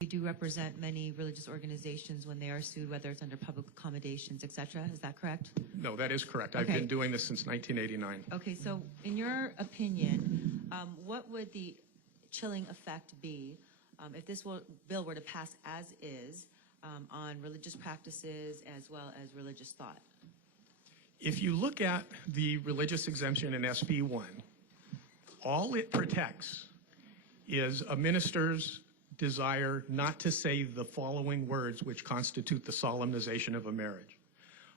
You do represent many religious organizations when they are sued, whether it's under public accommodations, et cetera. Is that correct? No, that is correct. Okay. I've been doing this since 1989. Okay, so in your opinion, what would the chilling effect be if this bill were to pass as is on religious practices as well as religious thought? If you look at the religious exemption in SB1, all it protects is a minister's desire not to say the following words which constitute the solemnization of a marriage.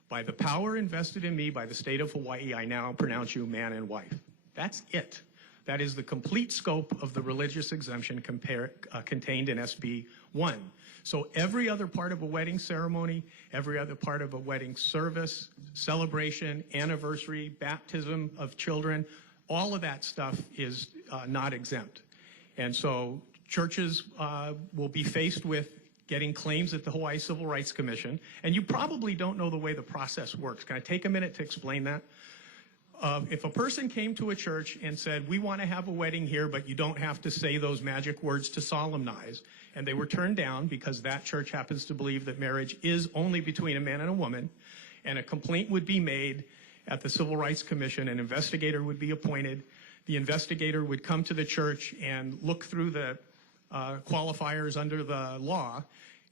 By the power invested in me by the state of Hawaii, I now pronounce you man and wife. That's it. That is the complete scope of the religious exemption contained in SB1. So every other part of a wedding ceremony, every other part of a wedding service, celebration, anniversary, baptism of children, all of that stuff is not exempt. And so churches will be faced with getting claims at the Hawaii Civil Rights Commission. And you probably don't know the way the process works. Can I take a minute to explain that? If a person came to a church and said, we want to have a wedding here, but you don't have to say those magic words to solemnize, and they were turned down because that church happens to believe that marriage is only between a man and a woman, and a complaint would be made at the Civil Rights Commission, an investigator would be appointed, the investigator would come to the church and look through the qualifiers under the law,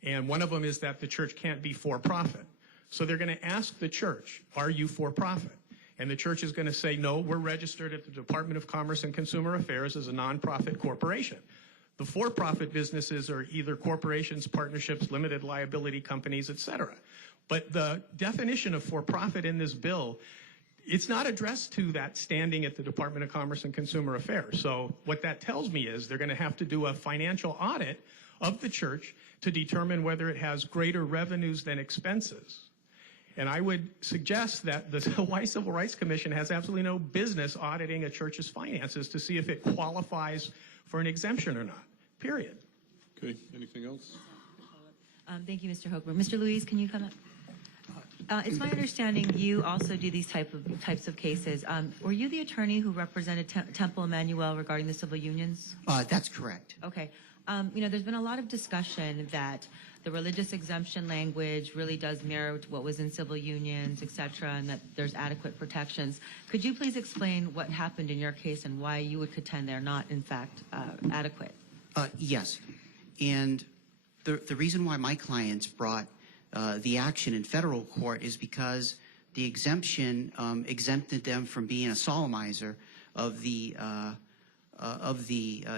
and one of them is that the church can't be for-profit. So they're going to ask the church, are you for-profit? And the church is going to say, no, we're registered at the Department of Commerce and Consumer Affairs as a nonprofit corporation. The for-profit businesses are either corporations, partnerships, limited liability companies, etc. But the definition of for-profit in this bill, it's not addressed to that standing at the Department of Commerce and Consumer Affairs. So what that tells me is they're going to have to do a financial audit of the church to determine whether it has greater revenues than expenses. And I would suggest that the Hawaii Civil Rights Commission has absolutely no business auditing a church's finances to see if it qualifies for an exemption or not, period. Okay, anything else? Thank you, Mr. Hochberg. Mr. Luis, can you come up? It's my understanding you also do these types of cases. Were you the attorney who represented Temple Emmanuel regarding the civil unions? That's correct. Okay. There's been a lot of discussion that the religious exemption language really does mirror what was in civil unions, et cetera, and that there's adequate protections. Could you please explain what happened in your case and why you would contend they're not, in fact, adequate? Yes. And the reason why my clients brought the action in federal court is because the exemption exempted them from being a solemnizer of the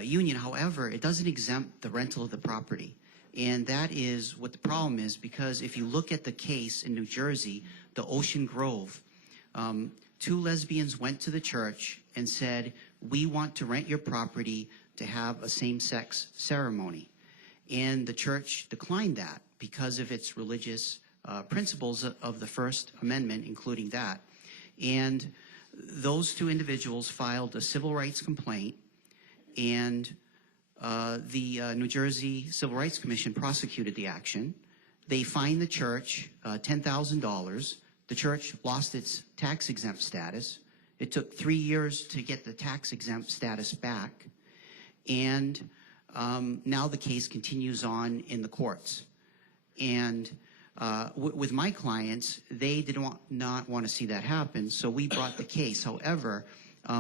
union. However, it doesn't exempt the rental of the property. And that is what the problem is, because if you look at the case in New Jersey, the Ocean Grove, two lesbians went to the church and said, we want to rent your property to have a same-sex ceremony. And the church declined that because of its religious principles of the First Amendment, including that. And those two individuals filed a civil rights complaint, and the New Jersey Civil Rights Commission prosecuted the action. They fined the church $10,000. The church lost its tax-exempt status. It took 3 years to get the tax-exempt status back. And now the case continues on in the courts. And with my clients, they did not want to see that happen, so we brought the case. However,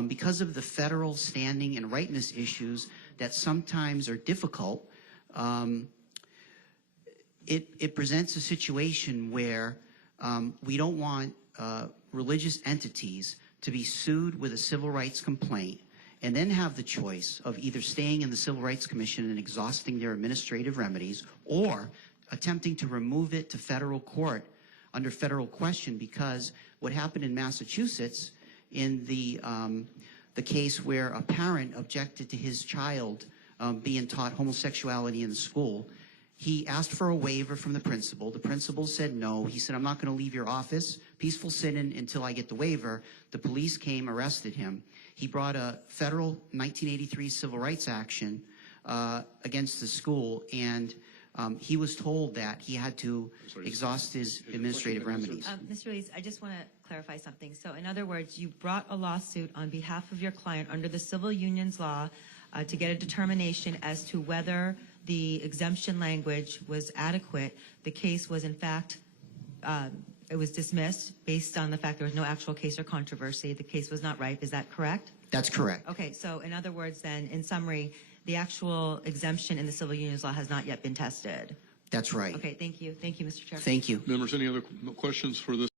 because of the federal standing and rightness issues that sometimes are difficult, it presents a situation where we don't want religious entities to be sued with a civil rights complaint and then have the choice of either staying in the Civil Rights Commission and exhausting their administrative remedies or attempting to remove it to federal court under federal question, because what happened in Massachusetts in the case where a parent objected to his child being taught homosexuality in the school, he asked for a waiver from the principal. The principal said no. He said, I'm not going to leave your office. Peaceful sitting until I get the waiver. The police came, arrested him. He brought a federal 1983 civil rights action against the school, and he was told that he had to exhaust his administrative remedies. Mr. Ruiz, I just want to clarify something. So in other words, you brought a lawsuit on behalf of your client under the civil unions law to get a determination as to whether the exemption language was adequate. The case was, in fact, it was dismissed based on the fact there was no actual case or controversy. The case was not ripe. Is that correct? That's correct. Okay, so in other words, then, in summary, the actual exemption in the civil unions law has not yet been tested. That's right. Okay, thank you. Thank you, Mr. Chair. Thank you. Members, any other questions for this?